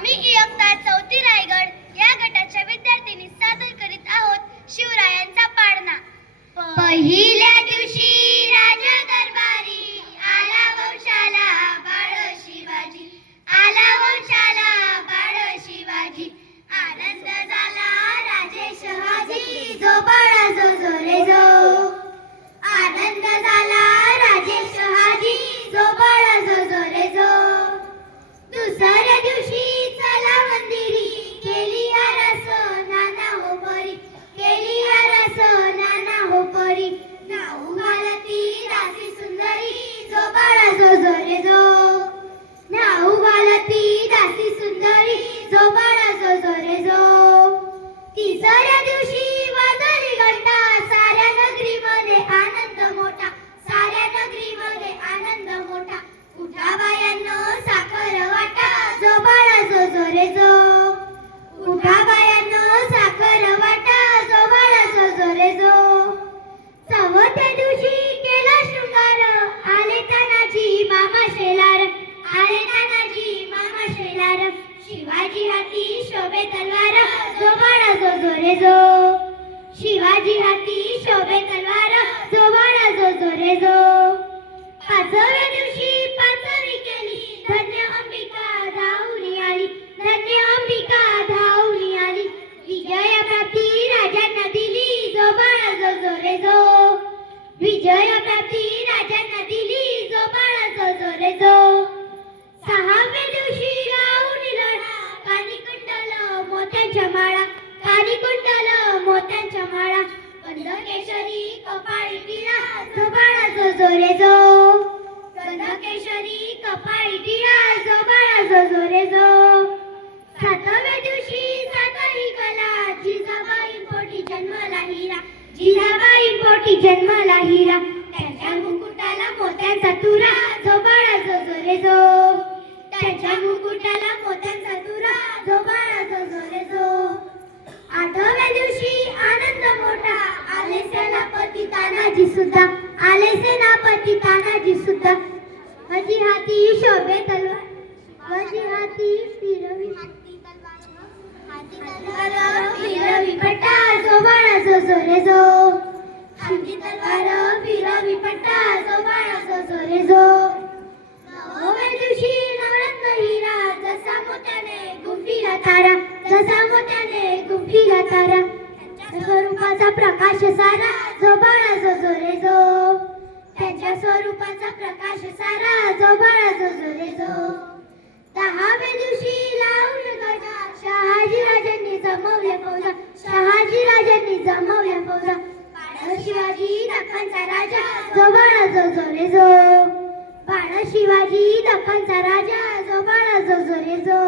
आम्ही इयत्ता 4थी रायगड या गटाच्या विद्यार्थिनी सादर करीत आहोत शिवरायांचा पाडणा। पहिल्या दिवशी राजा दरबारी आला वंशाला बाळ शिवाजी, आला वंशाला बाळ शिवाजी। आनंद झाला राजे शहाजी, जो बाळा जो जो रे जो। आनंद झाला राजे शहाजी, जो बाळा जो जो रे जो। दुसऱ्या दिवशी चला मंदिरी केली आरस नाना हो परी, केली आरस नाना हो परी। नाऊ घालती दासी सुंदरी, जो बाळा जो जो रे जो। नाऊ घालती दासी सुंदरी, जो बाळा जो जो रे जो। तिसऱ्या दिवशी वाजली घंटा, साऱ्या नगरीमध्ये आनंद मोठा, साऱ्या नगरीमध्ये आनंद मोठा। उठा बायांनो साखर वाटा, जो बाळा जो जो रे जो। उठा बायांनो साखर वाटा, जो बाळा जो जो रे जो। चौथ्या दिवशी केला शृंगार, आले तानाजी मामा शेलार, आले तानाजी मामा शेलार। शिवाजी हाती शोभे तलवार, जो बाळा जो जो रे जो। शिवाजी हाती शोभे तलवार, जो बाळा जो जो रे जो। पाचव्या दिवशी पाचवी केली, धन्य अंबिका धावून आली, धन्य अंबिका धावून आली। विजय प्राप्ती राजांना दिली, जो बाळा जो जो रे जो। विजय प्राप्ती राजांना दिली, जो बाळा जो जो रे जो। सहाव्या दिवशी लावून लढा, कानी कुंडल मोत्यांच्या माळा, कानी कुंडल मोत्यांच्या माळा। गंधकेशरी कपाळी टिळा, जो बाळा जो जो रे जो। गंधकेशरी कपाळी टिळा, जो बाळा जो जो रे जो। सातव्या दिवशी सातही कला, जिजाबाई पोटी जन्मला हिरा, जिजाबाई पोटी जन्मला हिरा। त्यांच्या मुकुटाला मोत्यांचा तुरा, जो बाळा जो जो रे जो। त्यांच्या मुकुटाला मोत्यांचा तुरा, जो बाळा जो जो रे जो। आठव्या दिवशी आनंद मोठा, आले सेनापती तानाजी सुद्धा, आले सेनापती तानाजी सुद्धा। शिवाजी हाती शोभे तलवार, शिवाजी हाती फिरवी फिरवी पट्टा, जो बाळा जो जो रे जो। हाती तलवार फिरवी पट्टा, जो बाळा जो जो रे जो। नवव्या दिवशी नवरत्न हिरा, जसा मोत्याने गुंफिला तारा, जसा मोत्याने गुंफिला तारा। त्यांच्या स्वरूपाचा प्रकाश सारा, जो बाळा जो जो रे जो। त्यांच्या स्वरूपाचा प्रकाश सारा, जो बाळा जो जो रे जो। दहाव्या दिवशी लावून ध्वजा, शहाजी राजांनी जमवल्या फौजा, शहाजी राजांनी जमवल्या फौजा। बाळ शिवाजी दख्खनचा राजा, जो बाळा जो जो रे जो। बाळ शिवाजी दख्खनचा राजा, जो बाळा जो जो रे जो।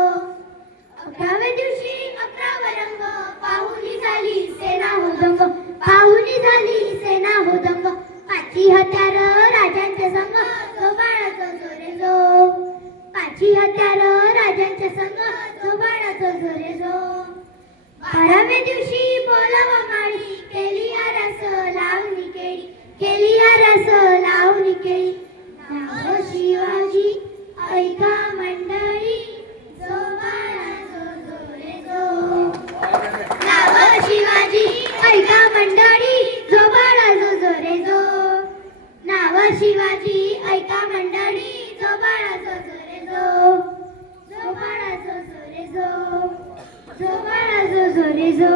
11व्या दिवशी 11वा रंग, पाहुणी झाली सेना हो दंग, पाहुणी झाली सेना हो दंग। पाची हत्यार राजांच्या संग, जो बाळा जो जो रे जो। पाची हत्यार राजांच्या संग, जो बाळा जो जो रे जो। 12व्या दिवशी बोलावा माळी, केली आरास लावणी केळी, केली आरास लावणी केळी। नाव शिवाजी ऐका मंडळी, जो बाळा जो जो रे जो। नाव शिवाजी ऐका मंडळी, जो बाळा जो जो रे जो। नाव शिवाजी ऐका मंडळी, जो बाळा जो जो रे जो। जो बाळा जो जो रे जो, जो बाळा जो जो रे जो।